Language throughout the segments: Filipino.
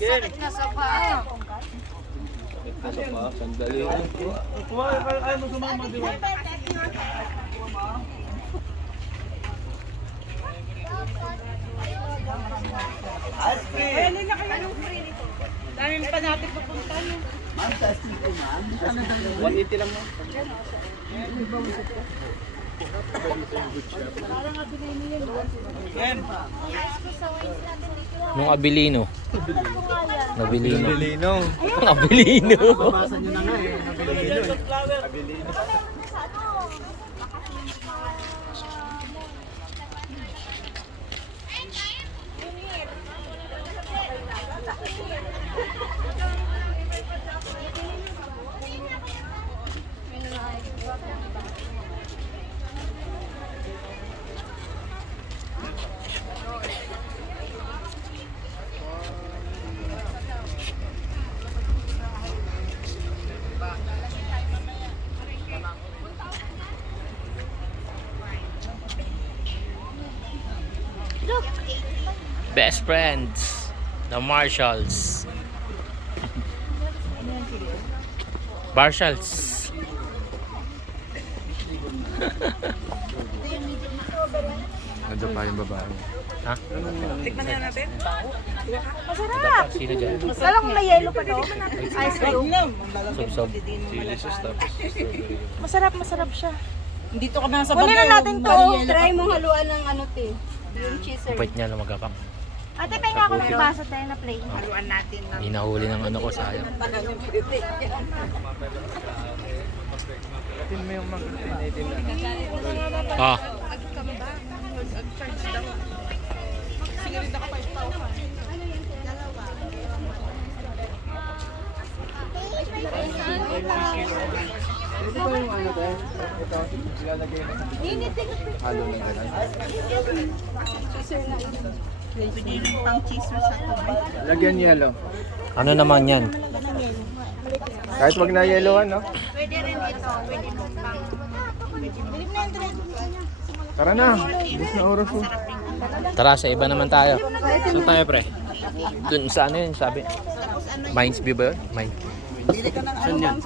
Sakit na sa paa. Sakit na sa paa. Sandali lang po. Ayaw mo sumama, di ba? Dami pa natin pupuntahan. 180 lang mo. Nung Abilino. Nabilino. Abilino. Abilino. Babasa nyo na nga eh. Abilino eh. Abilino. Best friends. The Marshalls. Marshalls. Nandiyan pa yung babae. Ha? Tikman na natin. Masarap. Sino dyan? Wala kung may yelo pa doon. Ice cream. Sob-sob. Chili sauce tapos strawberry. Masarap siya. Dito ka na sa Kunin na natin to. Try mong haluan ng ano te. Yung cheese. Kupit niya lumagapang. Ate, pahinga ako ng baso tayo na plain. Haluan natin ng Hinahuli ng ano ko, sayang. Atin mo yung mag-itin na. Ah. Ito ba yung ano tayo? Ito, ilalagay na. Halo ng ganun. pang cheese sa tubig. Lagyan yellow. Ano naman yan? Kahit wag na yellowan, no? Pwede rin ito. Pwede mo pang... Tara na. Bus na oras oh. Tara, sa iba naman tayo. Saan tayo, pre? Dun sa ano yun, sabi? Mines View ba yun? Mines. Saan yan?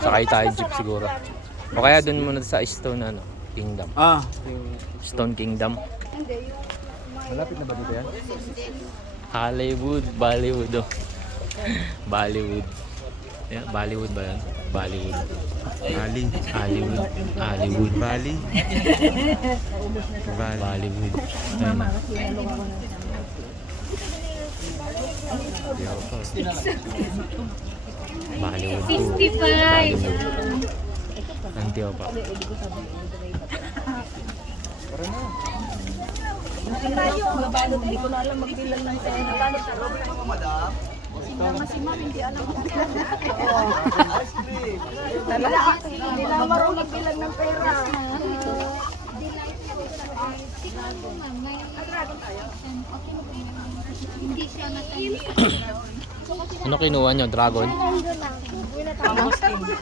Sakay tayo jeep siguro. O kaya dun muna sa Stone ano, Kingdom. Ah. Stone Kingdom. Malapit na ba dito yan? Hollywood, Bollywood oh. Bollywood. Yeah, Bollywood ba yan? Bollywood. Bali. Hollywood. Hollywood. Bali. Bollywood. Ayun na. Bollywood. 65. Nantiyo pa. Hindi ko na alam magbilang ng pera. Hindi na marunong magbilang ng pera. Ano kinuha nyo? Dragon?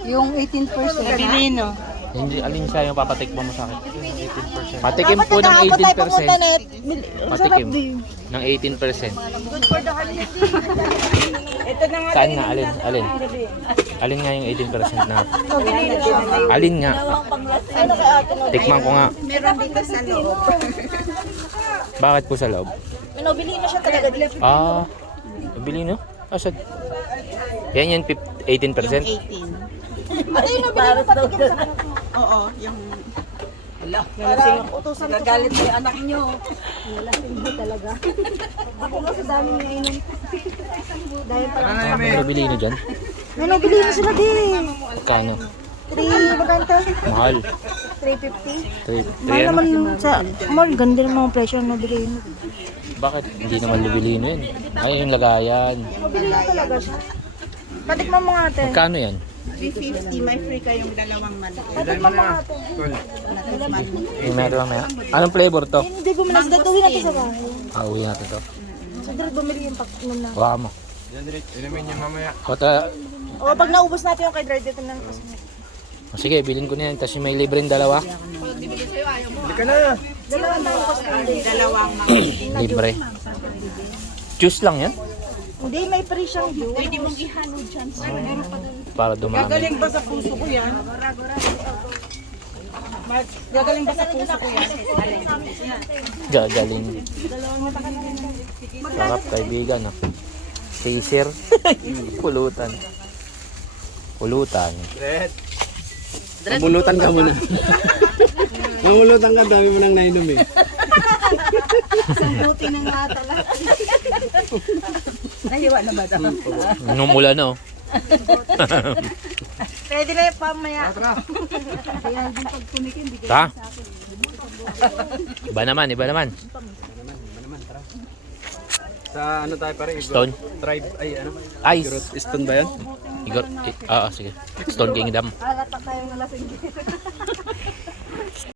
Yung 18%. Abilino. Hindi, alin siya yung papatikman mo sa akin? 18%. Patikim po ng 18%. Patikim ng 18%. Ito na nga. Saan nga? Alin? Alin? Alin nga yung 18% na? Alin nga? Tikman ko nga. Meron dito sa loob. Bakit po sa loob? Minobili na siya talaga dito. Ah, nabili no? Ah, sad. Yan yan, 18%? 18. Ay, nabili na patikin sa kanila. Oo, yung... Wala, utusan ko. Gagalit mo yung anak nyo. Wala, hindi talaga. Ako kasi dami nga inom. Dahil pala. Ah, may nabili nyo dyan? May nabili na sila din. Kano? 3, maganda. Mahal. 350. 3 Mahal ano? naman sa mall. Ganda ng mga presyo na nabili mo. Bakit? Hindi naman Lubilino yun. Ay, yung lagayan. Mabili na talaga siya. Patikman mo nga ate. Magkano yan? 350, may free kayong dalawang mali. Patikman mo nga ate. Yung meron mamaya. Anong flavor to? Hindi bumili. Sa tuwi natin sa bahay. Ah, uwi natin to. Sa direct bumili yung pakimum na. Baka mo. Inumin niyo mamaya. Kota, O pag naubos natin yung kay Dre, dito na lang kasi. oh, sige, bilhin ko na yan. Tapos may libreng dalawa. Hindi ka na. Dalawang mga. Libre. Juice lang yan? Hindi, may free siyang juice. Pwede mong ihalo dyan. Para dumami. Gagaling ba sa puso ko yan? Gagaling ba sa puso ko yan? Gagaling. Sarap kaibigan, no? Chaser. Pulutan. Pulutan. Red. Mamulutan ka muna. Mamulutan ka, dami mo nang nainom eh. Buti na nga talaga. Nahiwa na ba ito? Numula na, oh. Pwede na yung pamaya. Kaya yung pag tumikin, bigay Ta? Iba naman, iba naman. Sa ano tayo pare? Stone? Tribe, ay ano? Ice. Stone ba yan? Igor, sige. Stone Kingdom. Halata tayong nalasing dito.